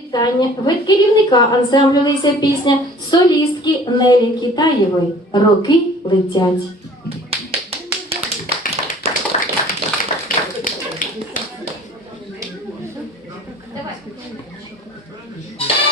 Вітання. Від керівника ансамблю Лися пісня солістки Нелі Китаєвої. Роки летять. За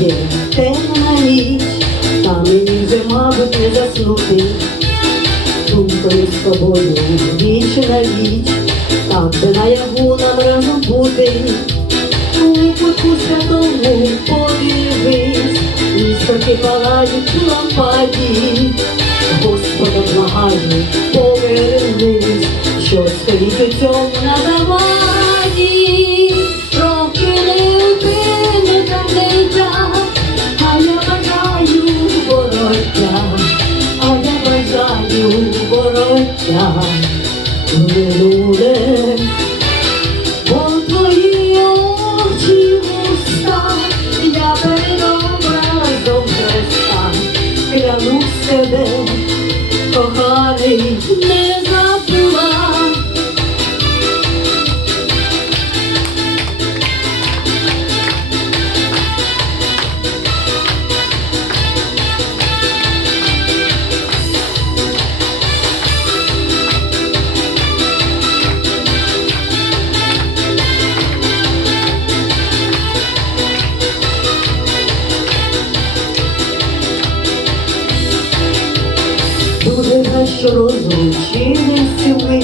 панує темна ніч, та мені вже, мабуть, не заснути. Думкою з тобою віч на віч, так би наяву нам разом бути. У випадку святому подивись, іскорки палають у лампаді. Господа благаю, повернись, що стоїть у цьому на. Минуле, що розлучилися ми,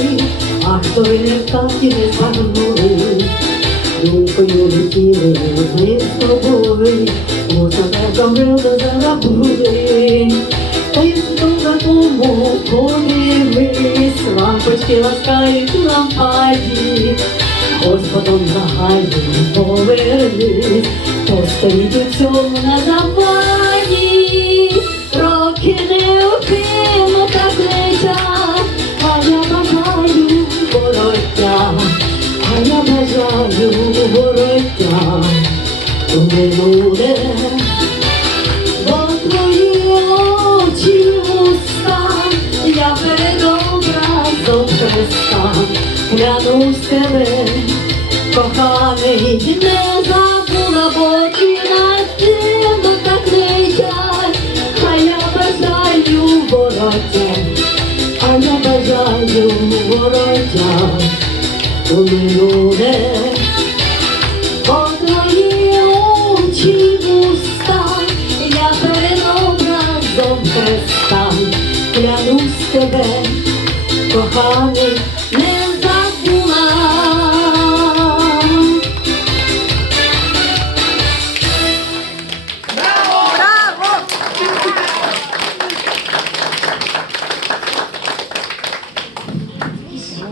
а хто ви не в хаті не загнули, думкою летіли ми з тобою, можна не забрали, забули. Та й за тому подивись, лампочки ласкають у лампаді, Господом загальним повернись, постоїть у цьому на заваді, роки не окремо чаю вороття минуле, бо твої очі уста, я перед образом Христа гляну з тебе, коханий не забула, бо ти на тебе так не я, а я бажаю вороття, а я бажаю. Коли люди по очі уста, я перед образом Христа, клянусь тебе, кохання.